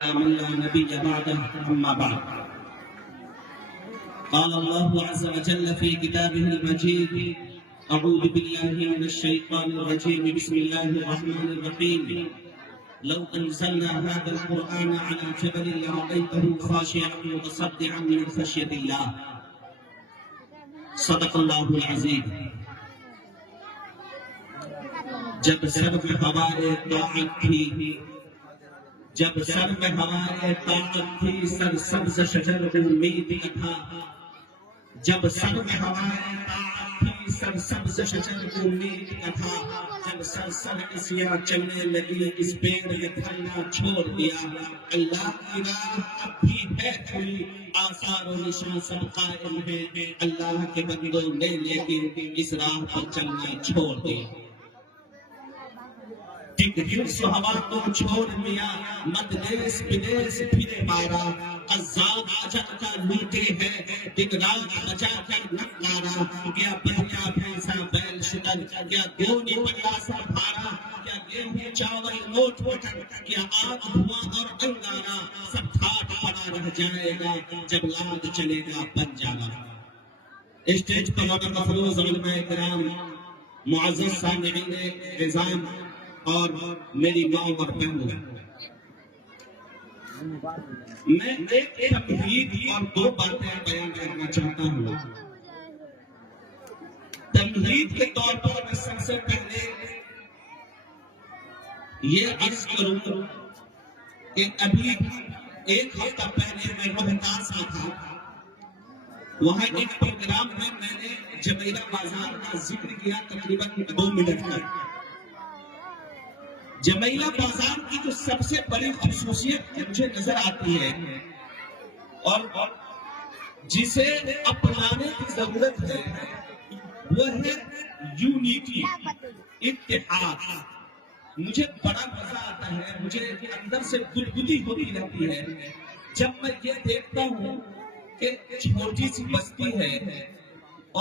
من لا نبي بعده أما بعد. قال الله عز وجل في كتابه المجيد: أعوذ بالله من الشيطان الرجيم، بسم الله الرحمن الرحيم. لو أنزلنا هذا القرآن على جبل لرأيته خاشعا متصدعا من خشية الله. صدق الله العظيم. جب سر میں ہوائے طاعت تھی، جب سر میں ہوائے طاعت تھی، سر سبز شجر امید کا تھا. جب سر میں ہوائے طاعت تھی، سر سبز شجر امید کا تھا. جب سر اسیاں چلنے لگی، اس پیڑ نے پھلنا چھوڑ دیا. اللہ کی راہ اب بھی ہے کھلی، آثار و نشان سب قائم ہے. اللہ کے بندوں نے لیکن اس راہ پر چلنا چھوڑ دیا. ہوا کو چھوڑ دیا، مت دیس بدیس پھرے مارا. عذاب اجل کا لوٹے ہے، دن رات بجا کر نکارا. کیا بھیا بھینسا بیل شکر، کیا گونی پلا سا بھارا، کیا گیہوں چاول موٹ وٹن، کیا آگ دھواں اور انگارا. سب ٹھاٹ پڑا رہ جائے گا جب لاد چلے گا بن جانا. اسٹیج پر مولانا مفروض علماء کرام، معزز سامعین نظام اور میری ماں اور بہنوں، میں ایک تمہید اور دو باتیں بیان کرنا چاہتا ہوں. تمہید کے طور پر میں سب سے پہلے یہ عرض کروں کہ ابھی ایک ہفتہ پہلے میں روہتاس میں تھا. وہاں ایک پروگرام میں نے جمیلہ بازار کا ذکر کیا تقریباً 2 منٹ تک. جمیلہ بازار کی جو سب سے بڑی خصوصیت مجھے نظر آتی ہے اور جسے اپنانے کی ضرورت ہے، وہ ہے یونیٹی، اتحاد. مجھے بڑا مزہ آتا ہے، مجھے اندر سے گدگدی ہوتی رہتی ہے جب میں یہ دیکھتا ہوں کہ چھوٹی سی بستی ہے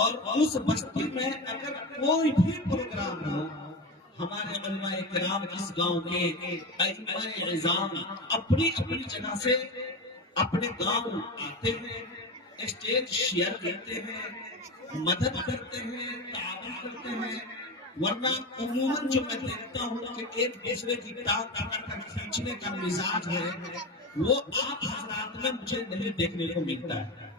اور اس بستی میں اگر کوئی بھی پروگرام ہو، ہمارے علماء کرام اس گاؤں کے ائمہ اعظام اپنی اپنی جگہ سے اپنے گاؤں آتے ہیں، اسٹیج شیئر کرتے ہیں، مدد کرتے ہیں، تعاون کرتے ہیں. ورنہ عموماً جو میں دیکھتا ہوں کہ ایک دوسرے کی ٹانگ پکڑ کر کھینچنے کا مزاج ہے، وہ آپ حضرات میں مجھے نہیں دیکھنے کو ملتا ہے.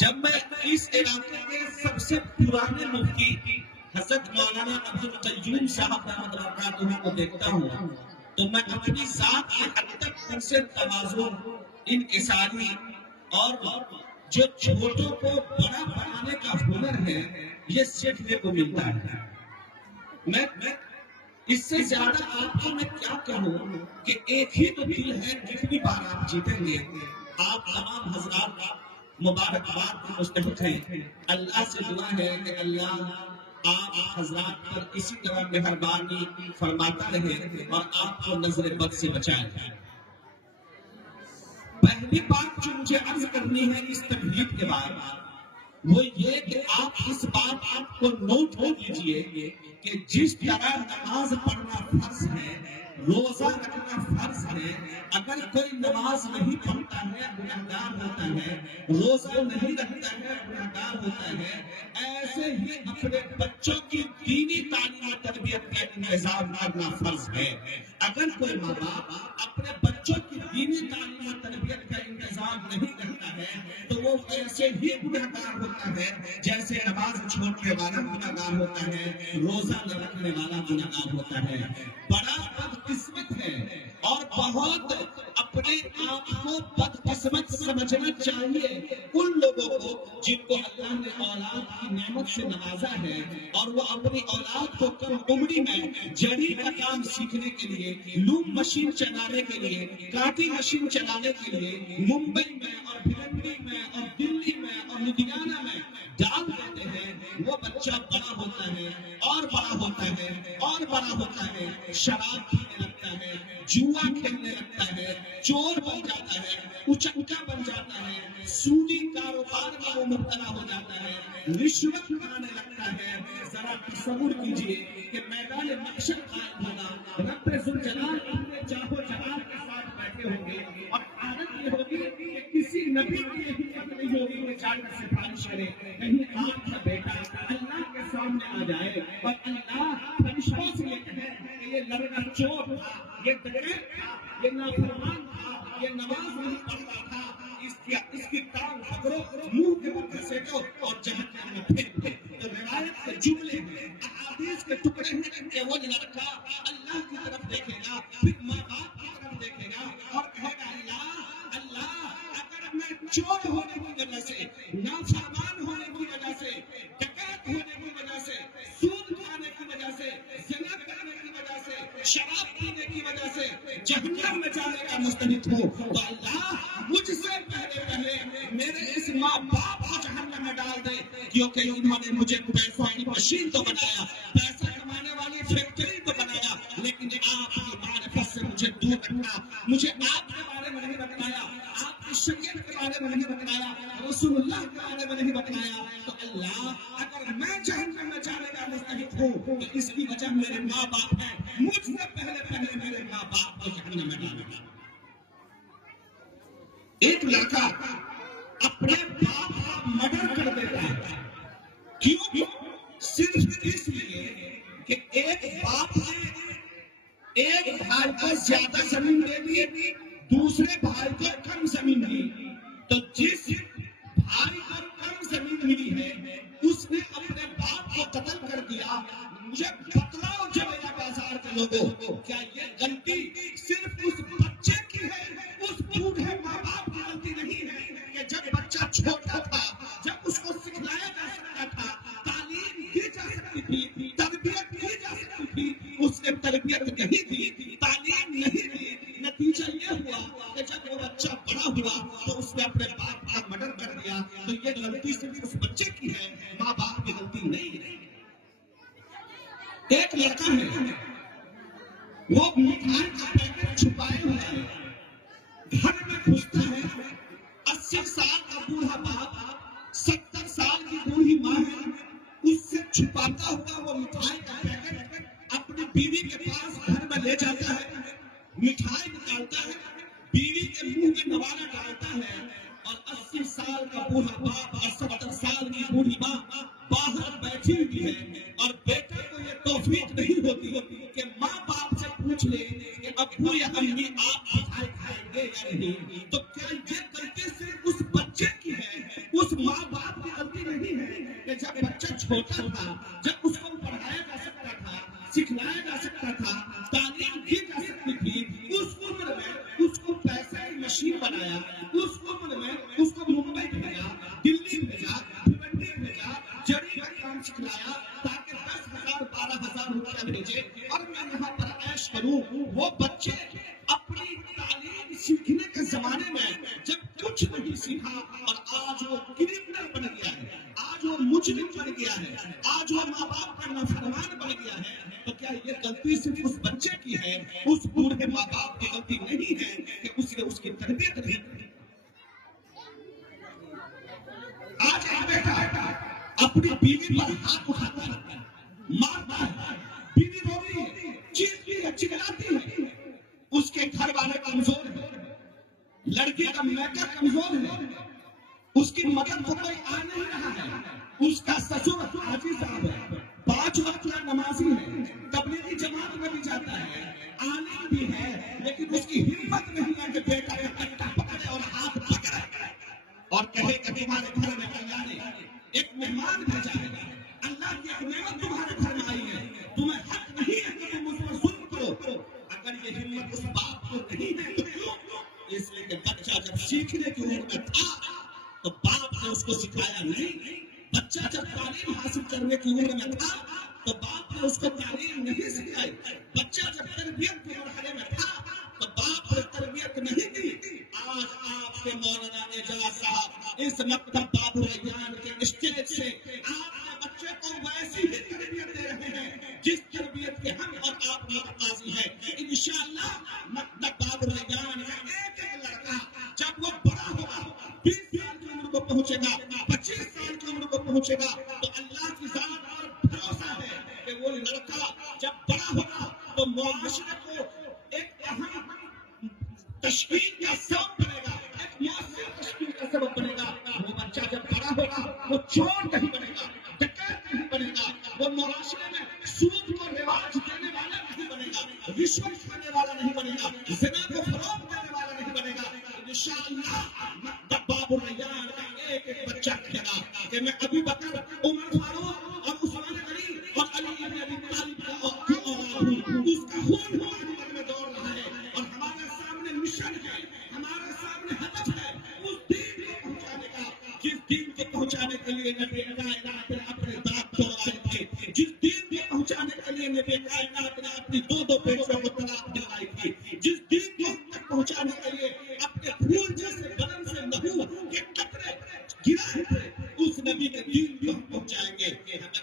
جب میں اس علاقے کے سب سے پرانے مفتی حضرت مولانا عبدالقیوم صاحب رحمۃ اللہ برکاتہ کو دیکھتا ہوں تو میں اپنی ذات کی حد تک ان سے تواضع، انکساری اور جو چھوٹوں کو بڑا بنانے کا ہنر ہے یہ سیکھنے کو ملتا ہے. میں اس سے زیادہ آپ کو میں کیا کہوں کہ ایک ہی تو دل ہے، جتنی بار آپ جیتیں گے. آپ تمام حضرات مبارکباد کے مستحق ہیں. اللہ سے دعا ہے کہ اللہ آپ حضرات پر اسی طرح مہربانی فرماتا رہے اور آپ کو نظر بد سے بچائے. پہلی بات جو مجھے عرض کرنی ہے اس تمہید کے بعد، وہ یہ کہ آپ اس بات کو نوٹ کر لیجئے کہ جس طرح نماز پڑھنا فرض ہے، روزہ رکھنا فرض ہے. اگر کوئی نماز نہیں پڑھتا ہے گنہگار ہوتا ہے، روزہ نہیں رکھتا ہے گنہگار ہوتا ہے. ایسے ہی اپنے بچوں کی دینی تعلیم و تربیت کا انتظام کرنا فرض ہے. اگر کوئی ماں باپ اپنے بچوں کی دینی تعلیم و تربیت کا انتظام نہیں کرتا ہے تو وہ ایسے ہی گنہگار ہوتا ہے جیسے نماز چھوڑنے والا گنہگار ہوتا ہے، روزہ نہ رکھنے والا گنہگار ہوتا ہے. بڑا بدقسمت ہے اور بہت اپنے آپ کو بدقسمت سمجھنا چاہیے ان لوگوں کو جن کو اللہ نے اولاد کی نعمت سے نوازا ہے اور وہ اپنی اولاد کو کم عمری میں جڑی کا کام سیکھنے کے لیے، لوم مشین چلانے کے لیے، کاٹی مشین چلانے کے لیے ممبئی میں اور بھلنڈی میں اور دلی میں اور لدھیانہ میں ڈال دیتے ہیں. وہ بچہ بڑا ہوتا ہے اور بڑا ہوتا ہے اور بڑا ہوتا ہے، شراب پینے لگتا ہے، جوا کھیلنے لگتا ہے، چور بن جاتا ہے، اچنکا بن جاتا ہے، سودی کاروبار میں وہ مبتلا ہو جاتا ہے، رشوت کھانے لگتا ہے. ذرا تصور کیجئے کہ میدان محشر قائم ہوگا، رب ذوالجلال اپنے چاہو جلال کے ساتھ بیٹھے بیٹھے ہوں گے اور عادت یہ ہوگی کہ کسی نبی کی ہمت نہیں ہوگی کہ جا کر سفارش کرے. کہیں آپ کا بیٹا اللہ کے سامنے آ جائے اور اللہ فرشتوں سے یہ کہے کہ یہ لڑکا چور تھا, یہ ڈکیت تھا, یہ نافرمان تھا, یہ نماز نہیں پڑھتا تھا, اس کی ٹانگ پکڑو, منہ کے اوپر سیٹو اور جہنم میں پھینک دو. تو روایت کے جملے ہیں, احادیث کے ٹکڑے ہیں کہ وہ لڑکا اللہ کی طرف دیکھے گا, پھر ماں باپ کی طرف دیکھے گا اور کہے گا اللہ اللہ اگر میں چور ہونے کی وجہ سے, نافرمان ہونے کی وجہ سے, ڈکیت ہونے کی وجہ سے, سود کھانے کی وجہ سے, زنا کرنے کی وجہ سے, شراب پینے کی وجہ سے جہنم میں جانے کا مستحق ہوں, تو اللہ مجھ سے پہلے میرے اس ماں باپ کو جہنم میں ڈال دے, کیونکہ انہوں نے مجھے پیسوں کی مشین تو بنایا, پیسہ کمانے والی فیکٹری تو بنایا, لیکن آپ کی معرفت سے مجھے دور رکھا, مجھے آپ کے بارے میں نہیں بتایا, آپ کی شریعت کے بارے میں نہیں بتایا, رسول اللہ کے بارے میں نہیں بتایا. تو اللہ اگر میں جہنم میں جانے کا مستحق ہوں تو اس کی وجہ میرے ماں باپ ہیں, مجھ سے پہلے میرے ماں باپ کو جہنم میں ڈالے. ایک لڑکا اپنے باپ کا مرڈر کر دیتا ہے, کیوں؟ صرف اس لیے کہ ایک باپ نے ایک بھائی کو زیادہ زمین دے دی, دوسرے بھائی کو کم زمین دی. تو جس بھائی کو کم زمین ملی ہے اس نے اپنے باپ کو قتل کر دیا. مجھے بتلاؤ جمعہ بازار کے لوگوں, کیا یہ غلطی صرف اس بچے کی ہے, اس بوڑھے ماں باپ کی غلطی نہیں ہے کہ جب بچہ چھوٹا تھا, جب اس کو سکھلایا جا سکتا تھا, تعلیم دی جا سکتی تھی, تربیت کی جا سکتی تھی, اس نے تربیت نہیں دی, تعلیم نہیں دی. نتیجہ یہ ہوا کہ جب وہ بچہ بڑا ہوا تو اس نے اپنے باپ کا مرڈر کر دیا. تو یہ غلطی صرف اس بچے کی ہے, ماں باپ کی غلطی نہیں ہے. ایک لڑکا ہے, وہ مٹھائی کا پیکٹ چھپائے ہوئے ہے, گھر میں گھستا ہے, 80 سال کا بوڑھا باپ, 70 سال کی بوڑھی ماں ہے, اس سے چھپاتا ہوا وہ مٹھائی کا پیکٹ اپنی بیوی کے پاس گھر میں لے جاتا ہے, مٹھائی نکالتا ہے, بیوی کے منہ میں نوالا ڈالتا ہے, اور 80 سال کا بوڑھا باپ اور 70 سال کی بوڑھی ماں باہر بیٹھی ہوئی ہے, اور بیٹے کو یہ توفیق نہیں ہوتی کہ ماں باپ سے پوچھ لے کہ ابو یا امی آپ مٹھائی کھائیں گے یا نہیں. تو کیا یہ غلطی صرف اس بچے کی ہے, اس ماں باپ کی غلطی نہیں ہے کہ جب بچہ چھوٹا تھا, جب اس کو پڑھایا جا سکتا تھا, سکھلایا جا سکتا تھا, تعلیم دی جا سکتی تھی, اس عمر میں اس کو پیسے کی مشین بنایا, اس عمر میں اس کو ممبئی بھیجا, دلی بھیجا, بھیونڈی بھیجا, جڑی کا کام سکھلایا تاکہ 10,000 12,000 روپیہ بھیجے اور میں یہاں پر عیش کروں. وہ بچے اپنی تعلیم سیکھنے کے زمانے میں جب کچھ نہیں سیکھا اور آج وہ کرمنل بن گیا ہے, آج وہ مجرم بن گیا ہے, آج وہ ماں باپ کا نافرمان بن گیا ہے, تو کیا یہ غلطی صرف اس بچے کی ہے, اس بوڑھے ماں باپ کی غلطی نہیں ہے کہ اس نے اس کی تربیت نہیں کی. آج ایک بیٹا اپنی بیوی پر ہاتھ اٹھاتا ہے, مارتا ہے, بیوی رو رہی ہے, چیختی ہے, چلاتی ہے, اس کے گھر والے کمزور ہیں, لڑکی کا میکا کمزور ہے, اس کی مدد کو کوئی آ نہیں رہا ہے, اس کا سسر حاجی صاحب ہے, 5 وقت کا نمازی ہے, تبلیغی جماعت میں بھی جاتا ہے, عالم بھی ہے, لیکن اس کی ہمت نہیں ہے کہ بیٹا کا کٹا پکڑے اور ہاتھ پکڑے اور کہے کہ تمہارے گھر میں کلیانے ایک مہمان بھیجا ہے, اللہ کی ایک نعمت تمہارے گھر میں آئی ہے, تمہیں حق نہیں ہے کہ تم اس پر ظلم کرو. اگر یہ ہمت اس باپ کو نہیں ہے تو کیوں؟ اس لیے کہ بچہ جب سیکھنے کی عمر میں تھا تو باپ نے اس کو سکھایا نہیں, بچہ جب تعلیم حاصل کرنے کی عمر میں تھا تو باپ نے اس کو تعلیم نہیں سکھائی, بچہ جب تربیت کے مرحلے میں تھا تو باپ نے تربیت نہیں دی. آج آپ کے مولانا اعجاز صاحب اس مکتب باب الریان کے اسٹیج سے آپ کے بچے کو ویسی ہی تربیت دے رہے ہیں جس تربیت کے ہم اور آپ متقاضی ہیں. انشاءاللہ مکتب باب الریان کا ایک ایک لڑکا جب وہ بڑا ہوگا, 20 سال کی عمر کو پہنچے گا, 25 سال کی عمر کو پہنچے گا, تو اللہ کی ذات پر بھروسہ ہے کہ وہ لڑکا جب بڑا ہوگا تو معاشرے کو ایک اہم تشکیل دین کا سبب بنے گا، ایک معاشرہ تشکیل کا سبب بنے گا، وہ بچہ جب بڑا ہوگا وہ چور نہیں بنے گا، ڈکیت نہیں بنے گا، وہ معاشرے میں سود کو رواج دینے والا نہیں بنے گا، رشوت کھانے والا نہیں بنے گا، زنا کو فروغ دینے والا نہیں بنے گا۔ انشاءاللہ باب الریان کا ایک ایک بچہ کہے گا کہ میں ابو بکر، عمر فاروق اور عثمان غنی اور علی بن ابی طالب کی اولاد ہوں، اس کا خون ہمارے دل میں دوڑ رہا ہے اور ہمارے سامنے مشن ہے، ہمارے سامنے ہدف ہے اس دین کو پہنچانے کا، جس دین کو پہنچانے کے لیے نبی کائنات نے اپنے دانت توڑائے تھے، جس دین کو پہنچانے کے لیے نبی کائنات نے اپنی دو بیٹیوں کو طلاق دلائی تھی، جس دین کو تک پہنچانے کے لیے اپنے خون جیسے بدن سے لہو کے قطرے گرائے تھے، اس نبی کے دین کو ہم پہنچائیں گے۔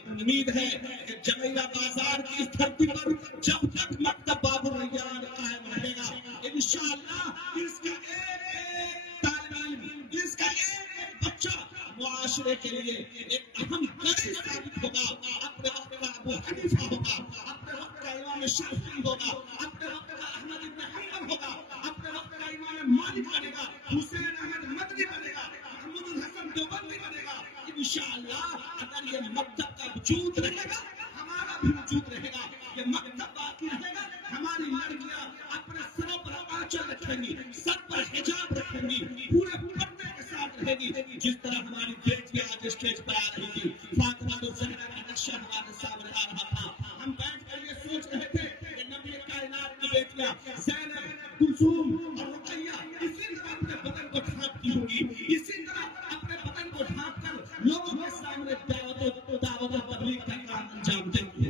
ہمیں امید ہے کہ جمیلہ بازار کی اس دھرتی پر جب تک مکتب باب الریان قائم رہے گا، انشاءاللہ اس کا ایک طالب علم، اس کا ایک بچہ معاشرے کے لیے ایک اہم قائد ثابت ہوگا، اپنے وقت کا ابو حنیفہ ہوگا، اپنے وقت کا امام شافعی ہوگا، اپنے وقت کا احمد بن حنبل ہوگا، اپنے وقت کا امام مالک بنے گا، حسین احمد مدنی بنے گا، محمود الحسن دیوبندی بنے گا۔ انشاءاللہ اگر یہ مکتب کا وجود رہے گا، ہمارا بھی وجود رہے گا، یہ مکتب باقی رہے گا، ہماری لڑکیاں اپنے سروں پر آنچل رکھیں گی، سر پر حجاب رکھیں گی، پورے پردے کے ساتھ رہے گی، جس طرح ہماری بیٹیاں آج اسٹیج پر آ رہی تھی۔ فاطمہ الزہرا کا نقشہ ہمارے سامنے آ رہا تھا، ہم بیٹھ کر یہ سوچ رہے تھے کہ نبی کائنات کی بیٹیاں زینب، کلثوم اور رقیہ اسی طرح اپنے بدن کو ڈھانپتی ہوں گی، اسی طرح اپنے بدن کو ڈھانپ کر لوگوں کے سامنے دعوت و تبلیغ کا کام انجام دیں گی۔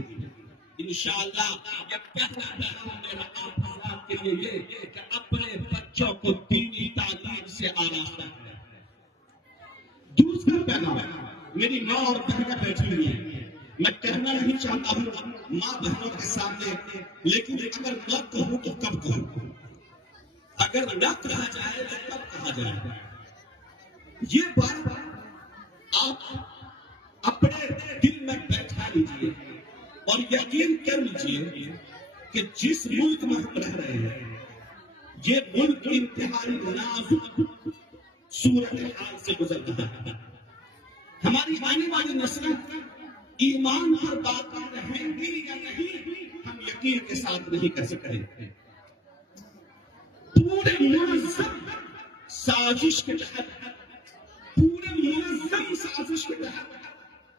انشاءاللہ یہ پہلا پیغام میرا آپ حضرات کے لیے یہ کہ اپنے بچوں کو دینی تعلیم سے آراستہ کریں۔ دوسرا پیغام میری ماں اور بہنیں بیٹھی ہوئی ہیں، میں کہنا نہیں چاہتا ہوں ماں بہنوں کے سامنے، لیکن اگر نہ کہوں تو کب کہوں، اگر نہ کہا جائے تو کب کہا جائے۔ یہ بات آپ اپنے دل میں بیٹھا لیجیے اور یقین کر لیجیے کہ جس ملک میں ہم رہ رہے ہیں یہ ملک انتہائی نازک صورتحال سے گزر رہا ہے۔ ہماری آنے والی نسلیں ایمان پر باقی رہیں گی یا نہیں ہم یقین کے ساتھ نہیں کہہ سکتے۔ پورے منظم سازش کے تحت، پورے منظم سازش کے تحت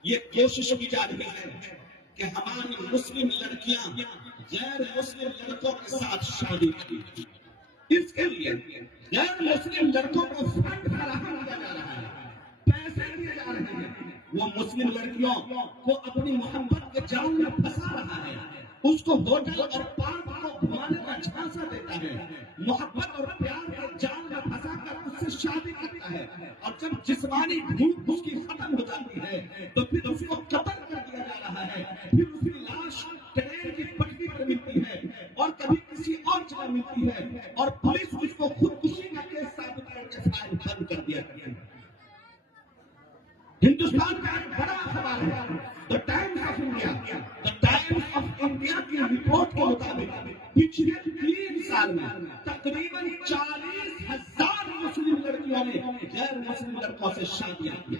یہ کوشش کی جا رہی ہے کہ ہماری مسلم لڑکیاں غیر مسلم لڑکوں کے ساتھ شادی کی۔ اس کے لیے غیر مسلم لڑکوں کو فنڈ فراہم کیا جا رہا ہے، پیسے دیے جا رہے ہیں، وہ مسلم لڑکیوں کو اپنی محبت کے جال میں پھنسا رہا ہے، اس کو ہوٹل اور پارک کو گھمانے کا جھانسا دیتا ہے، محبت اور پیار کے جال میں پھنسا کر اس سے شادی کرتا ہے، اور جب جسمانی بھوک اس کی ختم ہو جاتی ہے تو پھر اس کو قتل کر دیا جا رہا ہے، پھر اس کی لاش ٹرین کی پٹری پر ملتی ہے اور کبھی کسی اور جگہ ملتی ہے، اور پولیس اس کو خودکشی کا کیس ثابت کر کے فائل بند کر دیا کرتی ہے۔ ہندوستان کا ایک بڑا اخبار ہے the Times of India, the Times of India کی رپورٹ کے مطابق پچھلے 3 سال میں تقریباً 40,000 مسلم لڑکیوں نے غیر مسلم لڑکوں سے شادیاں کی۔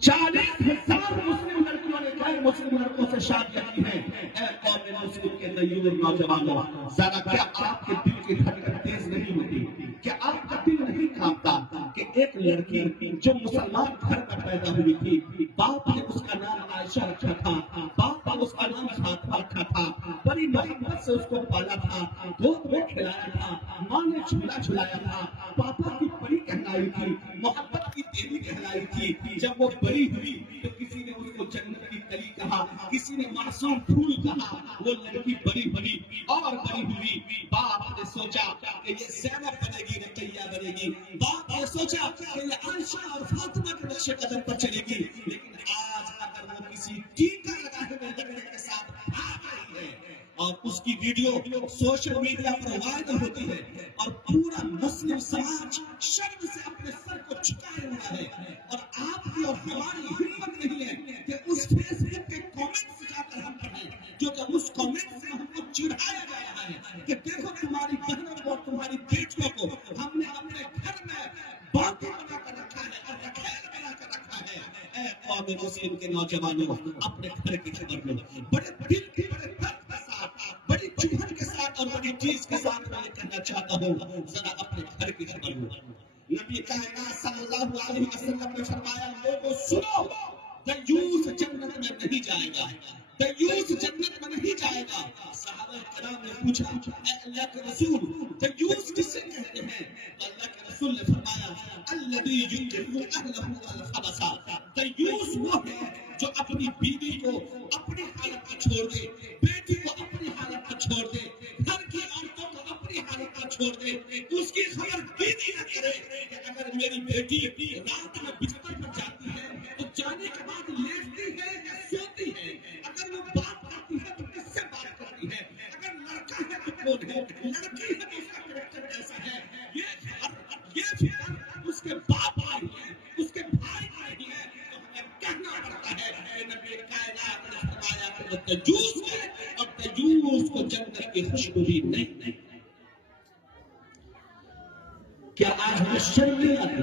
40,000 مسلم لڑکیوں نے غیر مسلم لڑکوں سے شادیاں کی ہیں۔ اے قوم مسلم کے نور نوجوانوں، ذرا کیا آپ کے دل کی دھڑکن تیز نہیں ہوتی؟ کیا آپ کا دل نہیں کانپتا کہ ایک لڑکی جو مسلمان گھر میں پیدا ہوئی تھی، باپ نے اس کا نام عائشہ رکھا تھا، باپ نے اس کا نام فاطمہ رکھا تھا، بڑی محبت سے اس کو پالا تھا، گود میں کھلایا تھا، ماں نے جھولا جھلایا تھا، پاپا کی پری کہلائی تھی، محبت کی دیوی کہلائی تھی۔ جب وہ بڑی ہوئی تو کسی نے اس کو جنت کی کلی کہا، کسی نے معصوم پھول کہا، وہ لڑکی بڑی بڑی اور بڑی ہوئی۔ باپ نے سوچا کہ یہ زینب بنے گی، رقیہ بنے گی، باپ نے سوچا کہ یہ عائشہ اور فاطمہ کے نقش قدم پر چلے گی، لیکن آج اگر وہ کسی ٹیکا لگائے ہوئے لڑکے کے ساتھ بھاگ رہی ہے اور اس کی ویڈیو سوشل میڈیا پر وائرل ہوتی ہے اور پورا مسلم سماج شرم سے اپنے سر کو جھکائے ہوا ہے، اور آپ کی اور ہماری ہمت نہیں ہے کہ اس فیس بک کے کامنٹس جا کر ہم پڑھیں، کیونکہ اس کامنٹ سے ہم کو چڑھایا جا رہا ہے کہ دیکھو تمہاری بہنوں کو قوم مسلم کے نوجوانوں اپنے گھر کی خبر لو، بڑے دل کے بڑے درد کے ساتھ، بڑی چبھن کے ساتھ اور بڑی چیز کے ساتھ میں کہنا چاہتا ہوں، ذرا اپنے گھر کی خبر لو۔ نبی کائنات صلی اللہ علیہ وسلم نے فرمایا لوگوں سنو، دیوس جنت میں نہیں جائے گا، دیوس جنت میں نہیں جائے گا۔ صحابہ کرام نے پوچھا اے اللہ کے رسول دیوس کسے کہتے ہیں؟ تو اللہ کے رسول نے فرمایا الذی یجب اہلہ الخبث، دیوس وہ ہے جو اپنی بیوی کو اپنی حالت پر چھوڑ دے، بیٹی کو اپنی حالت پر چھوڑ دے، گھر کی عورتوں کو اپنی حالت پر چھوڑ دے، اس کی خبر بھی نہ کرے کہ اگر میری بیٹی رات میں بستر پر جاتی ہے تو جانے کے بعد لیٹتی ہے یا سوتی ہے، اگر وہ بات کرتی ہے تو کس سے بات کرتی ہے، اگر لڑکا ہے تو کون ہے، لڑکی ہے تو اس کا کریکٹر کیسا ہے، یہ فکر اس کے باپ آئی ہے، اس کے بھائی آئی ہے، تو ہمیں کہنا پڑتا ہے کہ نبی کائنات نے فرمایا کہ وہ دیوس ہے اور دیوس کو جنت کی خوشبو بھی نہیں۔ کیا آج ہمیں شرم نہیں آتی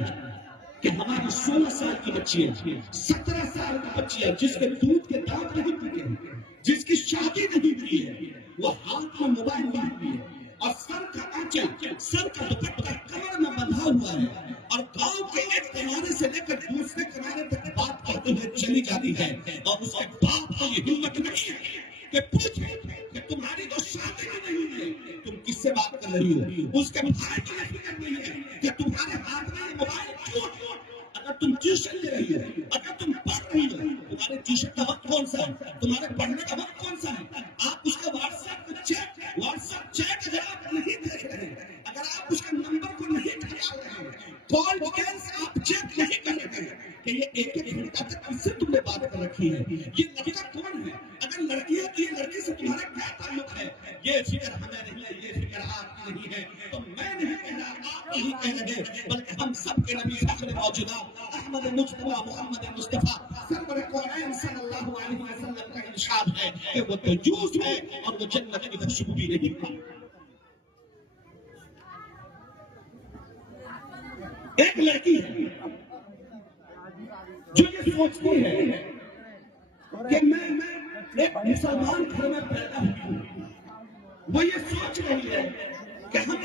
کہ ہماری 16 سال کی بچی ہے، 17 سال کی بچی ہے، جس کے دودھ کے دانت نہیں پیتے ہیں، جس کی شادی نہیں ہوئی ہے، وہ ہاتھ میں موبائل نہیں ہوئی ہے اور سر کا آنچل، سر کا دوپٹہ کمر میں بندھا ہوا ہے اور گاؤں کے ایک کنارے سے لے کر دوسرے کنارے تک بات کرتے ہوئے چلی جاتی ہے، اور اس کے باپ کو یہ ہمت نہیں ہے کہ پوچھے کہ تمہاری تو شادی بھی نہیں ہے، تم کس سے بات کر رہی ہو، اس کے بھائی کو یہ فکر نہیں ہے کہ تمہارے ہاتھ میں یہ موبائل کیوں ہے، اگر تم ٹیوشن لے رہی ہو، اگر تم پڑھ رہی ہو، تمہارے ٹیوشن کا وقت کون سا ہے، تمہارے پڑھنے کا وقت کون سا ہے، آپ اس کا واٹس ایپ چیٹ اگر آپ نہیں دیکھ رہے، اگر آپ اس کے نمبر کو نہیں ڈھال رہے ہیں، کال ڈیٹیلز آپ چیک نہیں کر رہے ہیں کہ یہ ایک گھنٹہ تک کس سے تم نے بات کر رکھی ہے، یہ لڑکا کون ہے، اگر لڑکی ہے تو یہ لڑکی سے تمہارا کیا تعلق ہے، یہ فکر ہمیں نہیں ہے، یہ فکر آپ کی نہیں ہے، تو میں نہیں کہہ رہا، آپ نہیں کہہ رہے، بلکہ ہم سب کے نبی فخر موجودہ احمد مجتبی محمد مصطفیٰ سرور کونین صلی اللہ علیہ وسلم کا ارشاد ہے کہ وہ دیوس ہے اور وہ جنت کی خوشبو بھی نہیں پائی۔ ایک لڑکی ہے جو یہ سوچتی ہے کہ میں ایک مسلمان گھر میں پیدا ہوئی ہوں، وہ یہ سوچ رہی ہے کہ ہم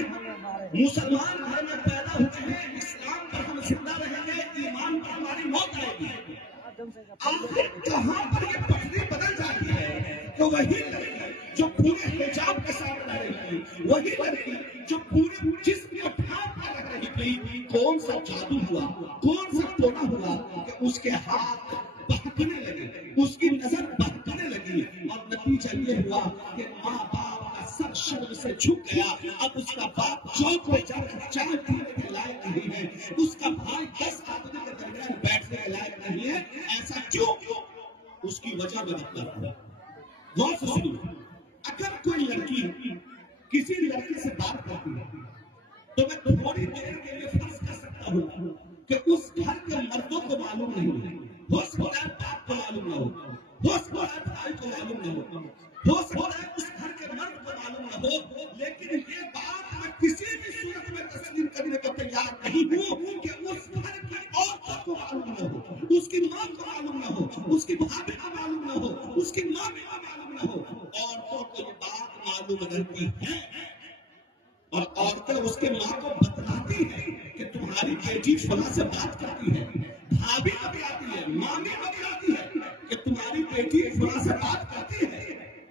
مسلمان گھر میں پیدا ہوئے ہیں، اسلام پر ہم زندہ رہیں گے، ایمان پر ہماری موت آئے گی، آخر کہاں پر یہ پٹری بدل جاتی ہے کہ وہی لڑکی جو پورے حجاب کے ساتھ رہ رہی تھی، وہی لڑکی جو پورے جسم کو ڈھانپ کر رہ رہی تھی، کون سا جادو ہوا، کون سا ٹونا ہوا کہ اس کے ہاتھ بہکنے لگے، اس کی نظر بہکنے لگی، اور نتیجہ یہ ہوا کہ ماں باپ کا سر شرم سے جھک گیا، اب اس کا باپ چوک پہ جا کر چائے پینے کے لائق نہیں ہے، اس کا بھائی 10 آدمی کے درمیان بیٹھنے کے لائق نہیں ہے، ایسا کیوں؟ اس کی وجہ میں بتاتا ہوں، غور سے سنو، اگر کوئی لڑکی کسی لڑکی سے بات کرتی ہے تو میں تھوڑی دیر کے لیے فرض کر سکتا ہوں کہ اس گھر کے مردوں کو معلوم نہیں ہے، ہو سکتا ہے باپ کو معلوم نہ ہو سکتا ہے بھائی کو معلوم نہ ہو سکتا ہے اس گھر کے مرد کو معلوم نہ ہو، لیکن یہ بات میں کسی بھی صورت میں تسلیم کرنے کو تیار نہیں ہوں کہ اس گھر کی عورتوں کو معلوم نہ ہو، اس کی ماں کو معلوم نہ ہو، اس کی بھابھی کو معلوم نہ ہو، اس کی ماں کو معلوم نہ ہو، عورتوں کو یہ بات معلوم رہتی ہے، اور عورتیں اس کے ماں کو بتلاتی ہے کہ تمہاری بیٹی فلاں سے بات کرتی ہے، بھابھی بتلاتی ہے، مامی بتلاتی ہے کہ تمہاری بیٹی فلاں سے بات کرتی ہے،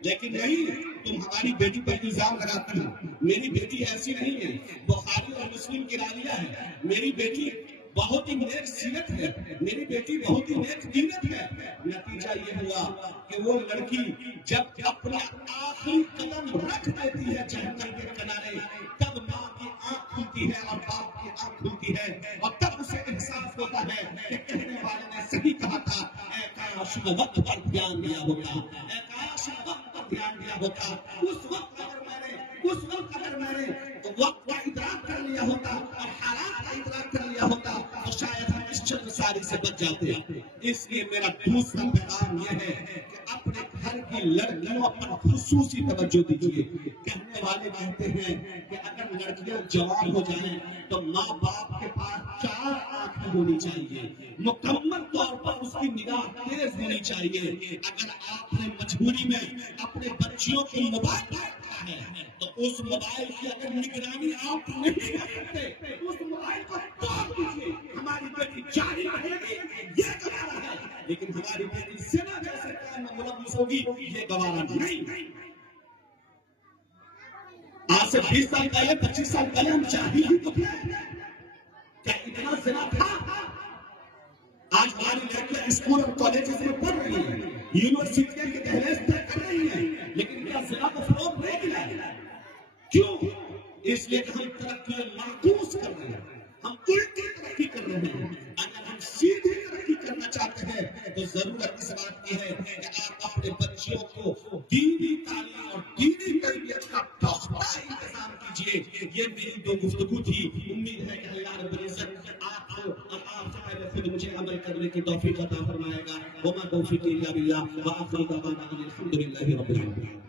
لیکن نہیں، تم ہماری بیٹی پر الزام لگاتی ہو، میری بیٹی ایسی نہیں ہے، بخاری اور مسلم کی راویہ ہے، میری بیٹی بہت ہی نیک سیرت ہے، میری بیٹی بہت ہی نیک دیانت ہے، نتیجہ یہ ہوا کہ وہ لڑکی جب اپنا آخری قدم رکھ دیتی ہے جہنم کے کنارے، تب ماں کی آنکھ کھلتی ہے اور باپ کی آنکھ کھلتی ہے، اور تب اسے احساس ہوتا ہے کہ کہنے والے نے صحیح کہا تھا، اے کاش میں وقت پر دھیان دیا ہوتا، اے کاش میں وقت پر دھیان دیا ہوتا، اس وقت اگر میں نے وقت کا ادراک کر لیا ہوتا اور حالات کا ادراک کر لیا ہوتا تو شاید ہم اس شرمساری سے بچ جاتے۔ اس لیے میرا دوسرا پیغام یہ ہے کہ اپنے گھر کی لڑکیوں پر خصوصی توجہ دیجیے۔ کہنے والے کہتے ہیں کہ اگر لڑکیاں جوان ہو جائیں تو ماں باپ کے پاس 4 آنکھیں ہونی چاہیے، مکمل طور پر اس کی نگاہ تیز ہونی چاہیے۔ اگر آپ نے مجبوری میں اپنے بچیوں کو موبائل رکھا ہے تو اس موبائل کی اگر نگرانی آپ نہیں کر سکتے اس موبائل کو توڑ دیجیے۔ ہماری بیٹی جاری رہے گی یہ گوارا ہے، لیکن ہماری بیٹی زنا جیسے کام میں ملوث ہوگی یہ گوارا نہیں۔ آج سے 20 سال پہلے 25 سال پہلے ہم چاہیے تو کیا اتنا زنا تھا؟ آج ہماری لڑکیاں اسکول اور کالجز میں پڑھ رہی ہیں، یونیورسٹیوں کی دہلیز طے کر رہی ہیں، لیکن کیا زنا کو فروغ نہیں ملا؟ کیوں؟ اس لیے کہ ہم ترقی معکوس کر رہے ہیں، ہم الٹی ترقی کر رہے ہیں۔ اگر ہم سیدھی ترقی کرنا چاہتے ہیں تو ضرورت اس بات کی ہے کہ آپ اپنے بچوں کو دینی تعلیم اور دینی تربیت کا پختہ انتظام کیجیے۔ یہ میری 2 گفتگو تھی، امید ہے کہ اللہ رب العزت آپ کو اور آپ سے پہلے خود مجھے عمل کرنے کی توفیق عطا فرمائے گا۔ وما توفیقی الا باللہ، وآخر دعوانا ان الحمد للہ رب العالمین۔